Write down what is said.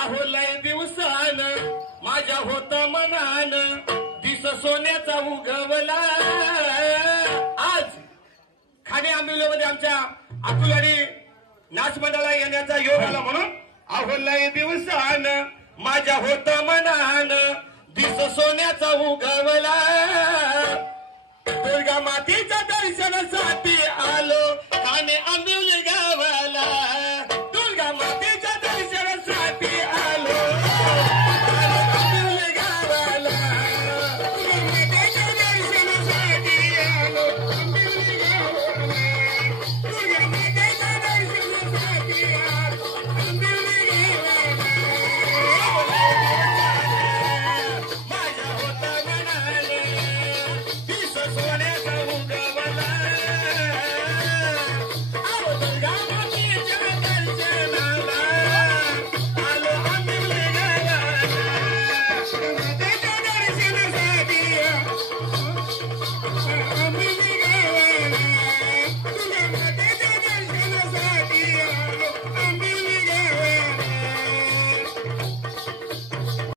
अहो लय दिवसान माझ्या होत मनान दिस सोन्याचा उगवला। आज खाणे आंबिवलीमध्ये आमच्या अतुल आणि नाच मंडळाला येण्याचा योग आला म्हणून अहो लय दिवसान माझ्या होत मनान दिस सोन्याचा उगवला। दुर्गा मातेच्या दर्शनासाठी आलो